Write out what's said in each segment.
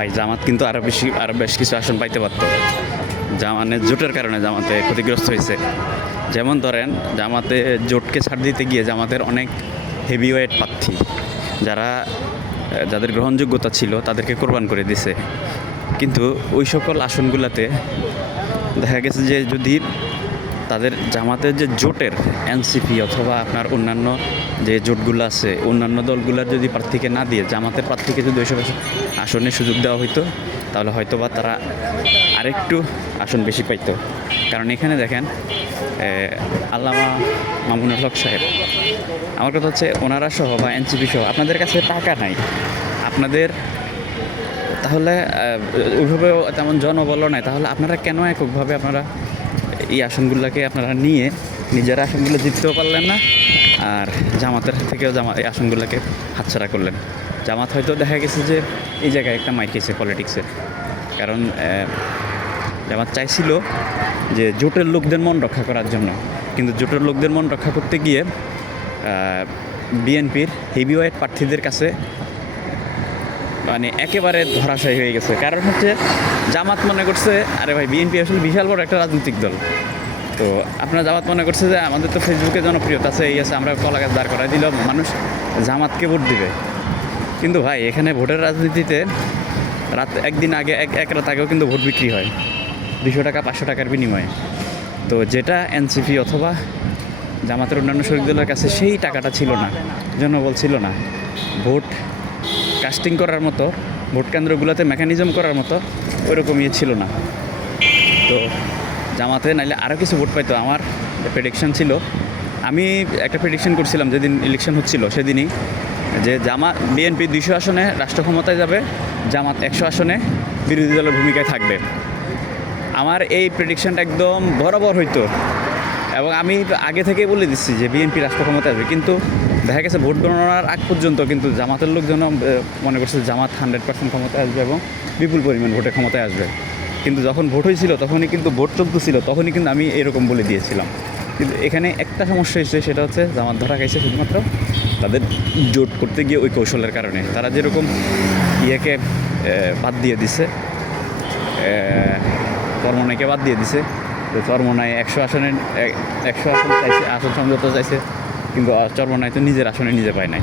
ভাই জামাত কিন্তু আরও বেশ কিছু আসন পাইতে পারতো। জামানের জোটের কারণে জামাতে ক্ষতিগ্রস্ত হয়েছে। যেমন ধরেন জামাতে জোটকে ছাড় দিতে গিয়ে জামাতের অনেক হেভিওয়েট প্রার্থী যাদের গ্রহণযোগ্যতা ছিল তাদেরকে কোরবান করে দিছে। কিন্তু ওই সকল আসনগুলোতে দেখা গেছে যে যদি তাদের জামাতের যে জোটের এনসিপি অথবা আপনার অন্যান্য যে জোটগুলো আছে অন্যান্য দলগুলোর যদি প্রার্থীকে না দিয়ে জামাতের প্রার্থীকে যদি ওইসব আসনে সুযোগ দেওয়া হইতো তাহলে হয়তো বা তারা আরেকটু আসন বেশি পাইতো। কারণ এখানে দেখেন আল্লামা মামুনুল হক সাহেব, আমার কথা হচ্ছে ওনারা সহ বা এনসিপি সহ আপনাদের কাছে টাকা নাই, আপনাদের তাহলে ওইভাবেও তেমন জনবল নাই, তাহলে আপনারা কেন এককভাবে আপনারা এই আসনগুলোকে আপনারা নিয়ে নিজেরা আসনগুলো জিততেও পারলেন না, আর জামাতের থেকেও এই আসনগুলোকে হাতছাড়া করলেন। জামাত হয়তো দেখা গেছে যে এই জায়গায় একটা মাইর খেয়েছে পলিটিক্সে। কারণ জামাত চাইছিল যে জোটের লোকদের মন রক্ষা করার জন্য, কিন্তু জোটের লোকদের মন রক্ষা করতে গিয়ে বিএনপির হেভিওয়েট প্রার্থীদের কাছে মানে একেবারে ধরাশায়ী হয়ে গেছে। কারণ হচ্ছে জামাত মনে করছে আরে ভাই বিএনপি আসলে বিশাল বড় একটা রাজনৈতিক দল, তো আপনার জামাত মনে করছে যে আমাদের তো ফেসবুকে জনপ্রিয়তা আছে, এই আছে, আমরা কলা গাছ দাঁড় করাই দিলেও মানুষ জামাতকে ভোট দিবে। কিন্তু ভাই এখানে ভোটের রাজনীতিতে একদিন আগে এক রাত আগেও কিন্তু ভোট বিক্রি হয় 200 টাকা 500 টাকার বিনিময়ে। তো যেটা এনসিপি অথবা জামাতের অন্যান্য শরিক দলের কাছে সেই টাকাটা ছিল না, জনবল ছিল না, ভোট কাস্টিং করার মতো, ভোট কেন্দ্রগুলোতে মেকানিজম করার মতো ওইরকম ছিল না। তো জামাতে নাইলে আরও কিছু ভোট পাইতো। আমার প্রেডিকশন ছিল, আমি একটা প্রেডিকশন করছিলাম যেদিন ইলেকশন হচ্ছিল সেদিনই, যে বিএনপি 200 আসনে রাষ্ট্র ক্ষমতায় যাবে, জামাত 100 আসনে বিরোধী দলের ভূমিকায় থাকবে। আমার এই প্রেডিকশনটা একদম বরাবর হইতো এবং আমি আগে থেকেই বলে দিচ্ছি যে বিএনপি রাষ্ট্র ক্ষমতায় আসবে। কিন্তু দেখা গেছে ভোট গণনার আগ পর্যন্ত কিন্তু জামাতের লোকজন মনে করছে জামাত 100% ক্ষমতায় আসবে এবং বিপুল পরিমাণ ভোটে ক্ষমতায় আসবে। কিন্তু যখন ভোট হয়েছিল তখনই কিন্তু ভোট চলতেছিল, তখনই কিন্তু আমি এরকম বলে দিয়েছিলাম। কিন্তু এখানে একটা সমস্যা হয়েছে, সেটা হচ্ছে জামাত ধরা খাইছে শুধুমাত্র তাদের জোট করতে গিয়ে ওই কৌশলের কারণে। তারা যেরকম ইয়েকে বাদ দিয়ে দিছে, চরমনাইকে বাদ দিয়ে দিছে, তো চরমনাই 100 আসন চাইছে, আসন সমঝোতা চাইছে, কিন্তু চরমনাই তো নিজের আসনে নিজে পায় নাই।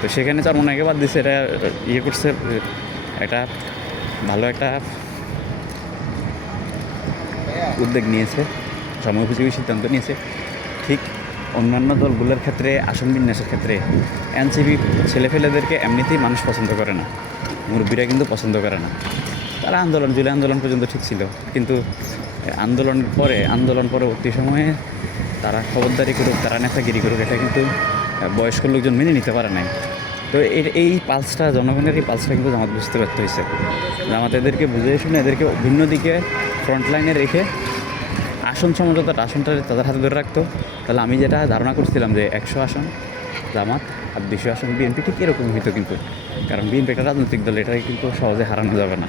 তো সেখানে চরমনাইকে বাদ দিছে, এটা করছে, একটা ভালো একটা উদ্যোগ নিয়েছে, সময়োপযোগী সিদ্ধান্ত নিয়েছে। ঠিক অন্যান্য দলগুলোর ক্ষেত্রে আসন বিন্যাসের ক্ষেত্রে এনসিপি ছেলেফেলেদেরকে এমনিতেই মানুষ পছন্দ করে না, মুরব্বীরা কিন্তু পছন্দ করে না। তারা জুলাই আন্দোলন পর্যন্ত ঠিক ছিল, কিন্তু আন্দোলন পরবর্তী সময়ে তারা খবরদারি করুক, তারা নেতাগিরি করুক, এটা কিন্তু বয়স্ক লোকজন মেনে নিতে পারে নাই। তো এই পালসটা, জনগণের এই পালসটা কিন্তু জামাত বুঝতে ব্যর্থ হয়েছে। জামাত এদেরকে বুঝে শুনে এদেরকে ভিন্ন দিকে ফ্রন্ট লাইনে রেখে আসনটা তাদের হাতে ধরে রাখতো, তাহলে আমি যেটা ধারণা করছিলাম যে 100 আসন জামাত আর 200 আসন বিএনপি, ঠিক এরকম হইতো। কিন্তু কারণ বিএনপি একটা রাজনৈতিক দল, এটাকে কিন্তু সহজে হারানো যাবে না।